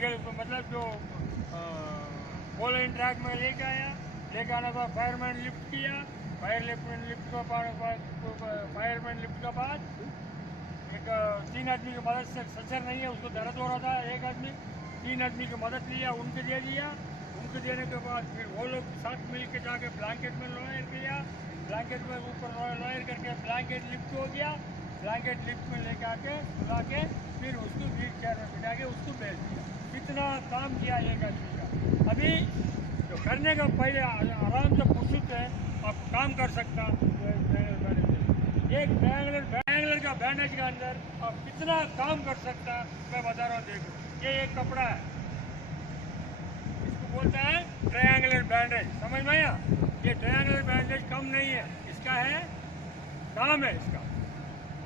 Medical मतलब जो polling track में लेके आया, लेके आने के बाद फायरमैन लिफ्ट किया, फायरमैन लिफ्ट के बाद एक 3 आदमी की मदद से, सचर नहीं है उसको दर्द हो रहा था, एक आदमी 3 आदमी की मदद लिया, उनको दे दिया। उनको देने के बाद फिर वो लोग साथ मिल के जाके ब्लैंकेट में लॉयर किया, ब्लैंकेट में ऊपर लॉयर करके ब्लैंकेट लिफ्ट हो गया, ब्लैंकेट लिफ्ट में लेके आके बुला के फिर उसको व्हील चेयर में बिठा के उसको भेज दिया। इतना काम किया एक आदमी का। अभी तो करने का पहले आराम से फुर्सत है, आप काम कर सकता। एक बैंगलोर का बैंडेज के अंदर आप कितना काम कर सकता, मैं बता रहा हूँ। देखो ये एक कपड़ा है, इसको बोलता है ट्रायंगुलर बैंडेज, समझ में आया? ये ट्रायंगुलर बैंडेज कम नहीं है, इसका है नाम है, इसका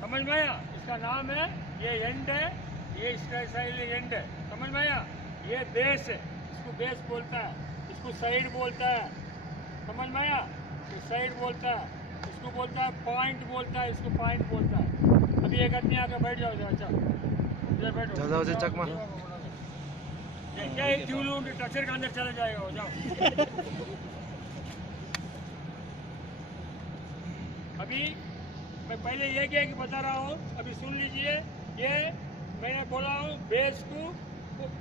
समझ में आया? इसका नाम है, ये एंड है, ये इसका साइड एंड है, समझ में आया? ये बेस है, इसको बेस बोलता है, इसको साइड बोलता है, समझ में आया? ये साइड बोलता है, इसको बोलता है पॉइंट बोलता है, इसको पॉइंट बोलता है। अभी एक आदमी आकर बैठ जाओ, अच्छा इधर बैठो, जाओ चक मार। क्या एक ट्यूब टचर के अंदर चला जाएगा, हो जाओ। अभी मैं पहले ये क्या कि बता रहा हूँ, अभी सुन लीजिए। ये मैंने बोला हूँ बेस को,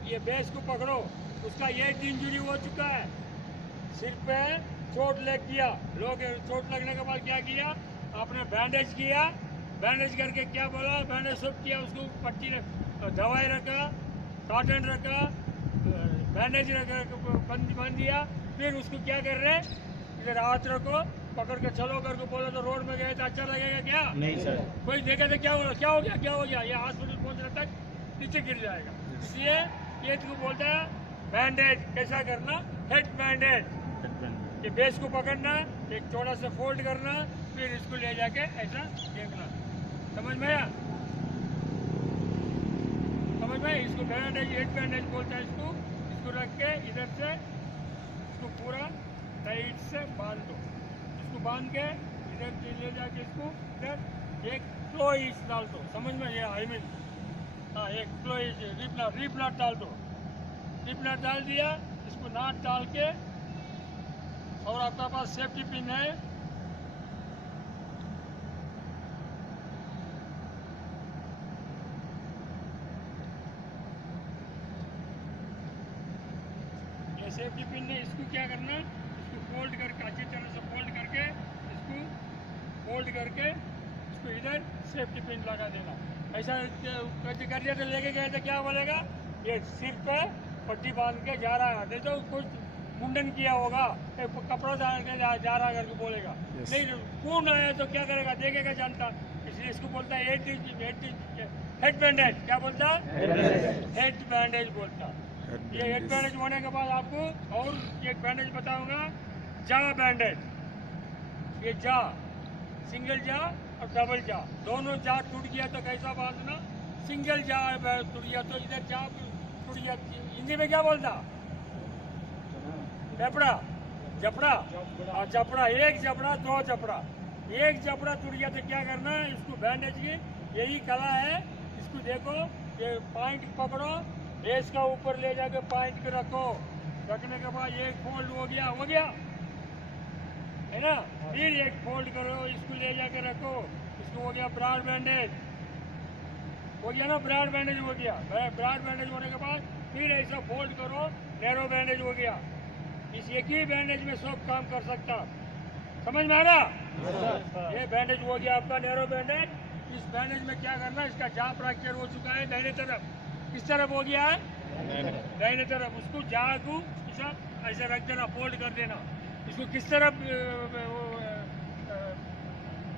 ये बेस को पकड़ो, उसका ये इंजरी हो चुका है, सिर पे चोट लग गया। लोग चोट लगने के बाद क्या किया, आपने बैंडेज किया, बैंडेज करके क्या बोला, बैंडेज सब किया, उसको पट्टी दवाई रखा, कॉटन रखा, बैंडेज रखा, बंद दिया। फिर उसको क्या कर रहे, इधर हाथ रखो, पकड़ के चलो करके बोला तो रोड में गए तो अच्छा लगेगा क्या? नहीं सर। कोई देखे तो क्या बोला, क्या हो गया, क्या हो गया, ये हॉस्पिटल पहुंचने तक नीचे गिर जाएगा। इसलिए ये तो बोलता है बैंडेज कैसा करना, हेड बैंडेज। ये बेस को पकड़ना, एक थोड़ा सा फोल्ड करना, फिर इसको ले जाके ऐसा देखना, समझ में आया? समझ में? इसको बैंडेज, हेड बैंडेज बोलता है इसको। इसको रख के इधर से इसको पूरा टाइट से बांध दो, इसको बांध के इधर ले जाके इसको इधर एक क्लोइस डाल दो, समझ में? ये आई मीन हाँ, एक क्लोइस रिप नॉट डाल दो, रिप नॉट डाल दिया, इसको नॉट डाल के, और आपका पास सेफ्टी पिन है, ये सेफ्टी पिन है, इसको क्या करना, इसको फोल्ड करके अच्छी तरह से फोल्ड करके, इसको फोल्ड करके इसको इधर सेफ्टी पिन लगा देना। ऐसा कर दिया तो लेके गए तो क्या बोलेगा, ये सिर पे पट्टी बांध के जा रहा है, देखो कुछ मुंडन किया होगा, कपड़ा डाल के जा रहा करके बोलेगा। नहीं खून आया तो क्या करेगा, देखेगा जानता। इसलिए इसको बोलता है हेड बैंडेज। क्या बोलता है? हेड बैंडेज बोलता। ये हेड बैंडेज होने के बाद आपको और एक बैंडेज बताऊंगा, जा बैंडेज। ये जा, सिंगल जा और डबल जा, दोनों जा टूट गया तो कैसा बांधना, सिंगल जा टूट गया तो इधर जा टूट गया, हिंदी में क्या बोलता, जपड़ा, जपड़ा और जपड़ा, एक जपड़ा दो जपड़ा, एक जपड़ा टूट गया तो क्या करना है, इसको बैंडेज की यही कला है। इसको देखो, ये पॉइंट पकड़ो, बेस का ऊपर ले जाके पॉइंट के रखो, रखने के बाद एक फोल्ड हो गया है ना, फिर एक फोल्ड करो, इसको ले जाके रखो, इसको हो गया ब्रॉड बैंडेज, हो गया ना, ब्रॉड बैंडेज हो गया। ब्रॉड बैंडेज होने के बाद फिर ऐसा फोल्ड करो, नैरो बैंडेज हो गया। इस एक ही बैंडेज में सब काम कर सकता, समझ में आ रहा? ये बैंडेज हो गया आपका नैरो बैंडेज। इस बैंडेज में क्या करना, इसका जा फ्रैक्चर हो चुका है दाहिने तरफ, किस तरफ हो गया है, दाहिने तरफ, उसको जा को ऐसा रख देना, फोल्ड कर देना। इसको किस तरफ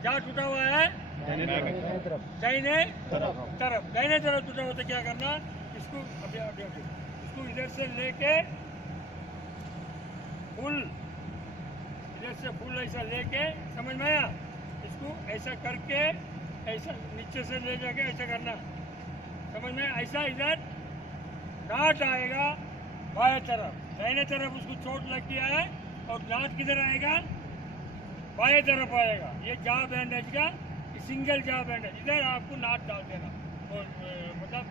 जा टूटा हुआ है, दाहिने तरफ टूटा हुआ, तो क्या करना, इसको इसको इधर से लेके फुल, इधर से फुल ऐसा लेके, समझ में आया? इसको ऐसा करके ऐसा नीचे से ले जाके ऐसा करना, समझ में? ऐसा इधर नाट आएगा बाएं तरफ, दाहिने तरफ उसको चोट लग गया है, और नाट किधर आएगा, बाएं तरफ आएगा। ये जा बैंडेज का सिंगल जा बैंडेज, इधर आपको नाट डाल देना, और मतलब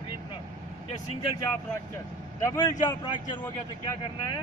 ये सिंगल जा फ्रैक्चर। डबल जा फ्रैक्चर हो गया तो क्या करना है?